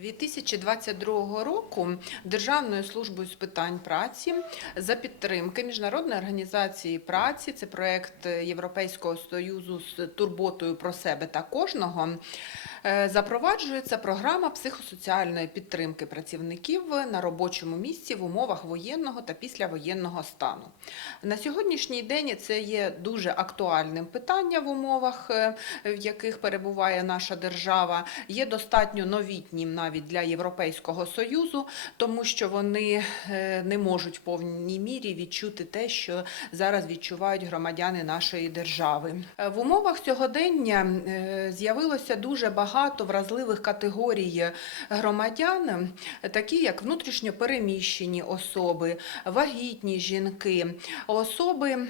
2022 року Державною службою з питань праці за підтримки Міжнародної організації праці, це проект Європейського союзу з турботою про себе та кожного. Е, Запроваджується програма психосоціальної підтримки працівників на робочому місці в умовах воєнного та післявоєнного стану. На сьогоднішній день це є дуже актуальним питанням в умовах, е, в яких перебуває наша держава. Є достатньо новітнім навіть для Європейського союзу, тому що вони е, не можуть в повній мірі відчути те, що зараз відчувають громадяни нашої держави. В умовах сьогодення з'явилося дуже багато вразливих категорій громадян, такі як внутрішньо переміщені особи, вагітні жінки, особи,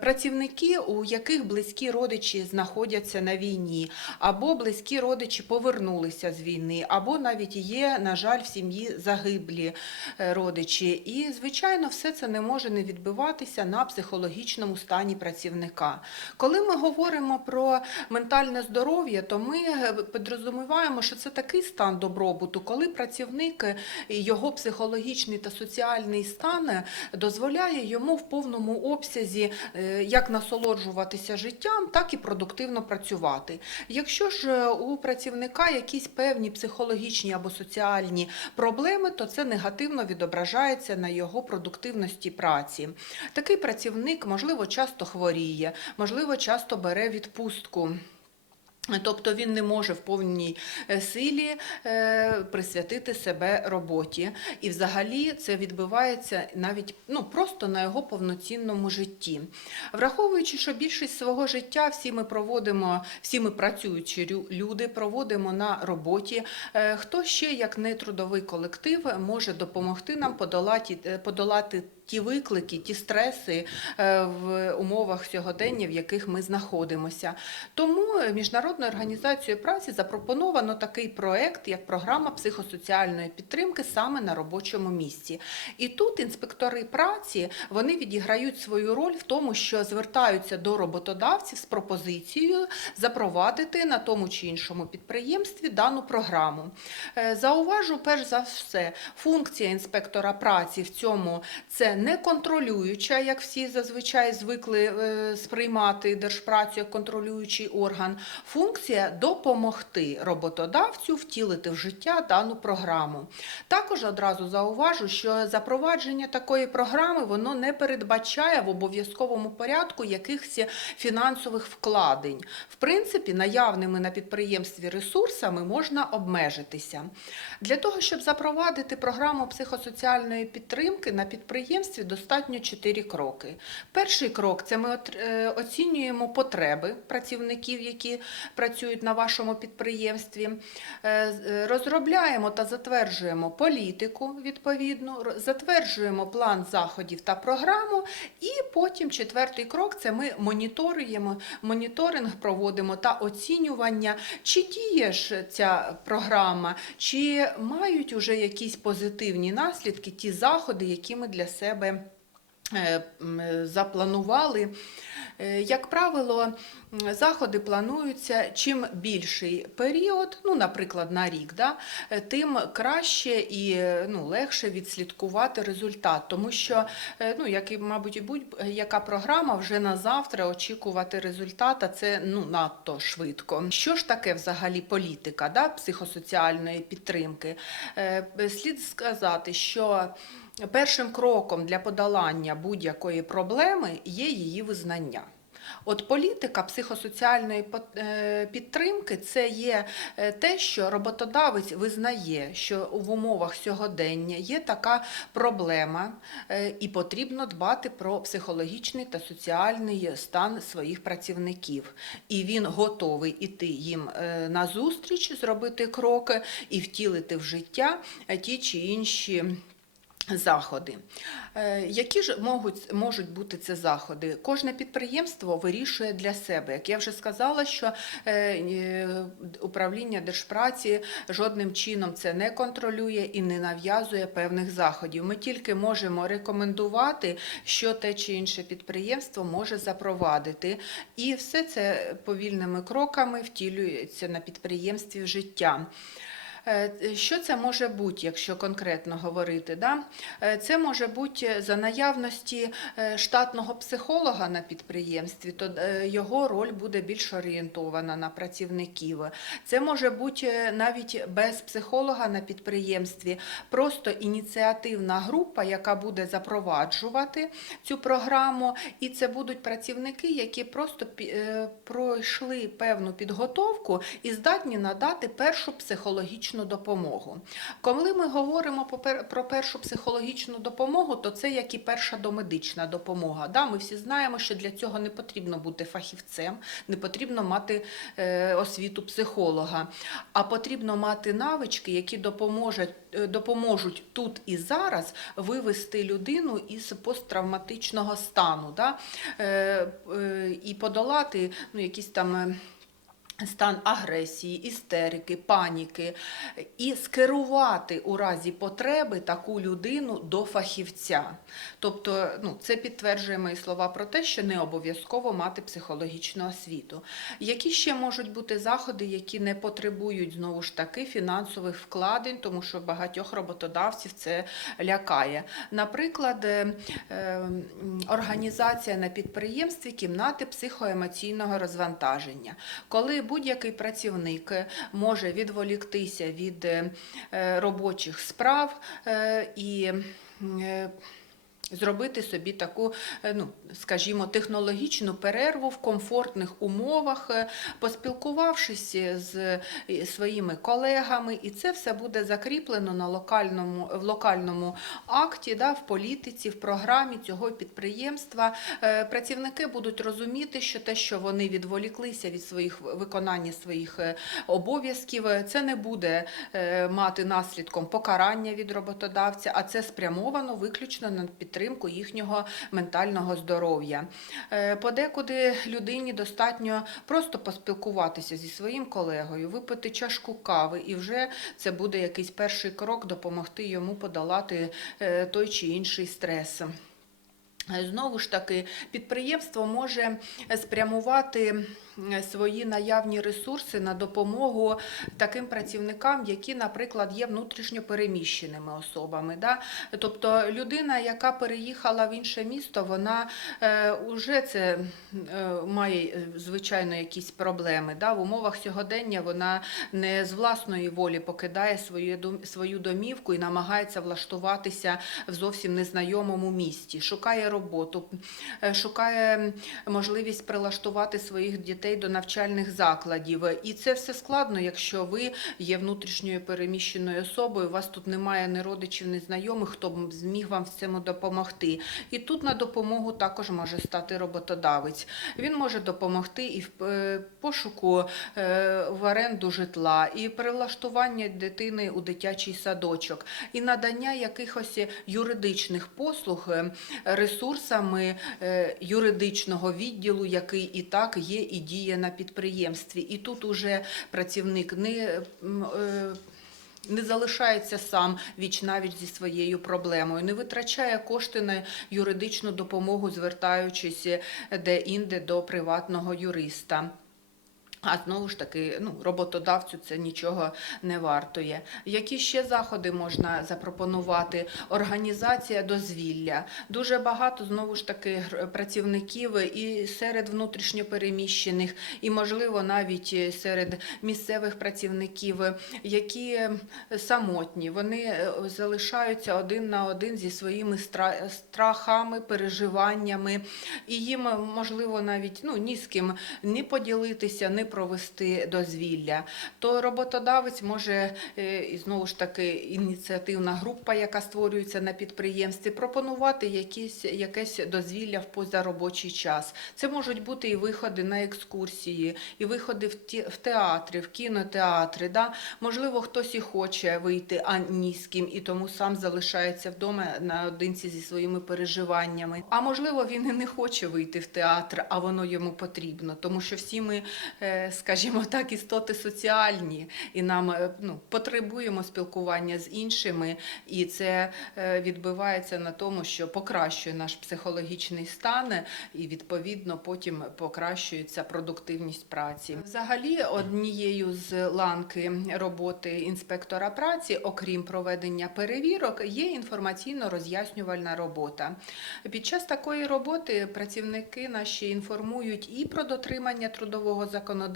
працівники, у яких близькі родичі знаходяться на війні, або близькі родичі повернулися з війни, або навіть є, на жаль, в сім'ї загиблі е, родичі. І, звичайно, все це не може не відбиватися на психологічному стані працівника. Коли ми говоримо про ментальне здоров'я, то ми е, підрозуміваємо, що це такий стан добробуту, коли працівник його психологічний та соціальний стан дозволяє йому в повному обсязі е, як насолоджуватися життям, так і продуктивно працювати. Якщо ж е, у працівника якісь певні психологічні або соціальні проблеми, то це негативно відображається на його продуктивності праці. Такий працівник, можливо, часто хворіє, можливо, часто бере відпустку. Тобто він не може в повній е, силі е, присвятити себе роботі, і взагалі це відбувається навіть ну просто на його повноцінному житті. Враховуючи, що більшість свого життя всі ми проводимо, всі ми працюючі люди проводимо на роботі. е, Хто ще як не трудовий колектив може допомогти нам подолати, подолати ті виклики, ті стреси е, в умовах сьогодення, в яких ми знаходимося. Тому Міжнародною організацією праці запропоновано такий проект, як програма психосоціальної підтримки саме на робочому місці. І тут інспектори праці вони відіграють свою роль в тому, що звертаються до роботодавців з пропозицією запровадити на тому чи іншому підприємстві дану програму. Е, Зауважу, перш за все, функція інспектора праці в цьому це не контролююча, як всі зазвичай звикли е, сприймати держпрацю як контролюючий орган. Функція допомогти роботодавцю втілити в життя дану програму. Також одразу зауважу, що запровадження такої програми воно не передбачає в обов'язковому порядку якихось фінансових вкладень. В принципі, наявними на підприємстві ресурсами можна обмежитися. Для того, щоб запровадити програму психосоціальної підтримки на підприємстві, достатньо чотири кроки. Перший крок це ми е, оцінюємо потреби працівників, які працюють на вашому підприємстві. Е, е, Розробляємо та затверджуємо політику відповідну, затверджуємо план заходів та програму. І потім четвертий крок це ми моніторуємо, моніторинг проводимо та оцінювання, чи діє ж ця програма, чи мають уже якісь позитивні наслідки ті заходи, які ми для себе е, м, е, запланували. Е, Як правило, заходи плануються чим більший період, ну, наприклад, на рік, да, е, тим краще і ну, легше відслідкувати результат. Тому що, е, ну, як і, мабуть, і будь-яка програма, вже на завтра очікувати результата це ну, надто швидко. Що ж таке взагалі політика да, психосоціальної підтримки? Слід сказати, що першим кроком для подолання будь-якої проблеми є її визнання. От політика психосоціальної е, підтримки це є е, те, що роботодавець визнає, що в умовах сьогодення є така проблема, е, і потрібно дбати про психологічний та соціальний стан своїх працівників. І він готовий іти їм е, назустріч, зробити кроки і втілити в життя ті чи інші. Заходи. Е, Які ж можуть, можуть бути це заходи? Кожне підприємство вирішує для себе. Як я вже сказала, що е, е, управління держпраці жодним чином це не контролює і не нав'язує певних заходів. Ми тільки можемо рекомендувати, що те чи інше підприємство може запровадити. І все це повільними кроками втілюється на підприємстві в життя. Е, Що це може бути, якщо конкретно говорити? Да? Е, Це може бути за наявності е, штатного психолога на підприємстві, то е, його роль буде більш орієнтована на працівників. Це може бути е, навіть без психолога на підприємстві, просто ініціативна група, яка буде запроваджувати цю програму, і це будуть працівники, які просто е, пройшли певну підготовку і здатні надати першу психологічну допомогу. Коли ми говоримо про першу психологічну допомогу, то це як і перша домедична допомога. Да? Ми всі знаємо, що для цього не потрібно бути фахівцем, не потрібно мати е, освіту психолога, а потрібно мати навички, які допоможуть, е, допоможуть тут і зараз вивести людину із посттравматичного стану да? е, і подолати ну, якісь там. Стан агресії, істерики, паніки і скерувати у разі потреби таку людину до фахівця. Тобто, ну, це підтверджує мої слова про те, що не обов'язково мати психологічну освіту. Які ще можуть бути заходи, які не потребують знову ж таки фінансових вкладень, тому що багатьох роботодавців це лякає. Наприклад, е, організація на підприємстві кімнати психоемоційного розвантаження, коли будь-який працівник е, може відволіктися від е, е, робочих справ і Зробити собі таку, е, ну скажімо, технологічну перерву в комфортних умовах, е, поспілкувавшись з е, своїми колегами, і це все буде закріплено на локальному в локальному акті, да, в політиці, в програмі цього підприємства. Працівники будуть розуміти, що те, що вони відволіклися від своїх виконання своїх обов'язків, це не буде мати наслідком покарання від роботодавця, а це спрямовано виключно на підтримку їхнього ментального здоров'я. Е, Подекуди людині достатньо просто поспілкуватися зі своїм колегою, випити чашку кави, і вже це буде якийсь перший крок допомогти йому подолати е, той чи інший стрес. Знову ж таки, підприємство може спрямувати свої наявні ресурси на допомогу таким працівникам, які, наприклад, є внутрішньо переміщеними особами. Да? Тобто людина, яка переїхала в інше місто, вона е, вже це е, має е, звичайно якісь проблеми. Да? В умовах сьогодення вона не з власної волі покидає свою, домівку і намагається влаштуватися в зовсім незнайомому місті, шукає роботу, е, шукає можливість прилаштувати своїх дітей до навчальних закладів. І це все складно, якщо ви є внутрішньою переміщеною особою, у вас тут немає ні родичів, ні знайомих, хто б зміг вам в цьому допомогти. І тут на допомогу також може стати роботодавець. Він може допомогти і в е, пошуку е, в оренду житла, і прилаштування дитини у дитячий садочок, і надання якихось юридичних послуг е, ресурсами юридичного відділу, який і так є і діє на підприємстві. І тут уже працівник не е, не залишається сам віч навіть зі своєю проблемою, не витрачає кошти на юридичну допомогу, звертаючись де-інде до приватного юриста. А знову ж таки, ну, роботодавцю це нічого не вартує. Які ще заходи можна запропонувати? Організація дозвілля. Дуже багато знову ж таки працівників і серед внутрішньопереміщених, і, можливо, навіть серед місцевих працівників, які самотні. Вони е, залишаються один на один зі своїми страхами, переживаннями, і їм можливо навіть ну, ні з ким не поділитися, не провести дозвілля. То роботодавець може е, і знову ж таки ініціативна група, яка створюється на підприємстві, пропонувати якісь, якесь дозвілля в позаробочий час. Це можуть бути і виходи на екскурсії, і виходи в, ті, в театри, в кінотеатри. Да? Можливо, хтось і хоче вийти, а ні з ким, і тому сам залишається вдома наодинці зі своїми переживаннями. А можливо, він і не хоче вийти в театр, а воно йому потрібно, тому що всі ми е, скажімо так, істоти соціальні, і нам е, ну, потребуємо спілкування з іншими, і це е, відбивається на тому, що покращує наш психологічний стан, і відповідно потім покращується продуктивність праці. Взагалі, однією з ланки роботи інспектора праці, окрім проведення перевірок, є інформаційно-роз'яснювальна робота. Під час такої роботи працівники наші інформують і про дотримання трудового законодавства,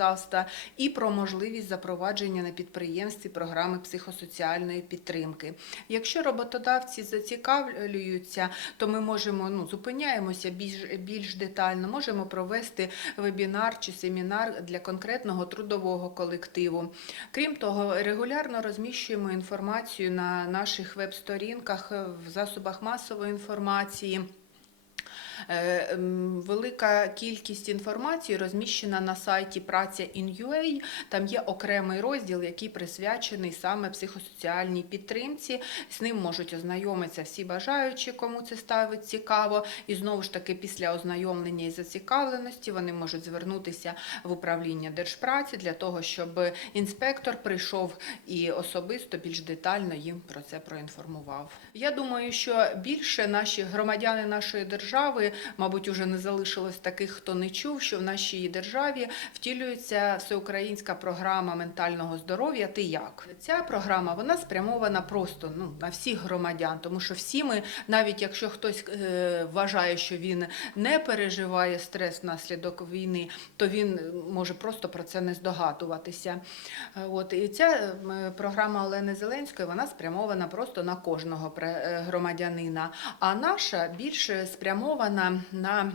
і про можливість запровадження на підприємстві програми психосоціальної підтримки. Якщо роботодавці зацікавлюються, то ми можемо ну, зупиняємося більш, більш детально, можемо провести вебінар чи семінар для конкретного трудового колективу. Крім того, регулярно розміщуємо інформацію на наших веб-сторінках в засобах масової інформації. Е, м, Велика кількість інформації розміщена на сайті Праця in.ua. Там є окремий розділ, який присвячений саме психосоціальній підтримці. З ним можуть ознайомитися всі бажаючі, кому це ставить цікаво. І знову ж таки, після ознайомлення і зацікавленості вони можуть звернутися в управління держпраці для того, щоб інспектор прийшов і особисто більш детально їм про це проінформував. Я думаю, що більше наші громадяни нашої держави, мабуть, уже не залишилось таких, хто не чув, що в нашій державі втілюється всеукраїнська програма ментального здоров'я. Ти як ця програма вона спрямована просто ну на всіх громадян, тому що всі ми, навіть якщо хтось е, вважає, що він не переживає стрес внаслідок війни, то він може просто про це не здогадуватися. Е, От і ця е, програма Олени Зеленської вона спрямована просто на кожного громадянина. А наша більше спрямована на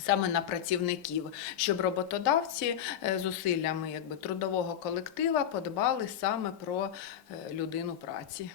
Саме на працівників, щоб роботодавці е, зусиллями якби, трудового колектива подбали саме про е, людину праці.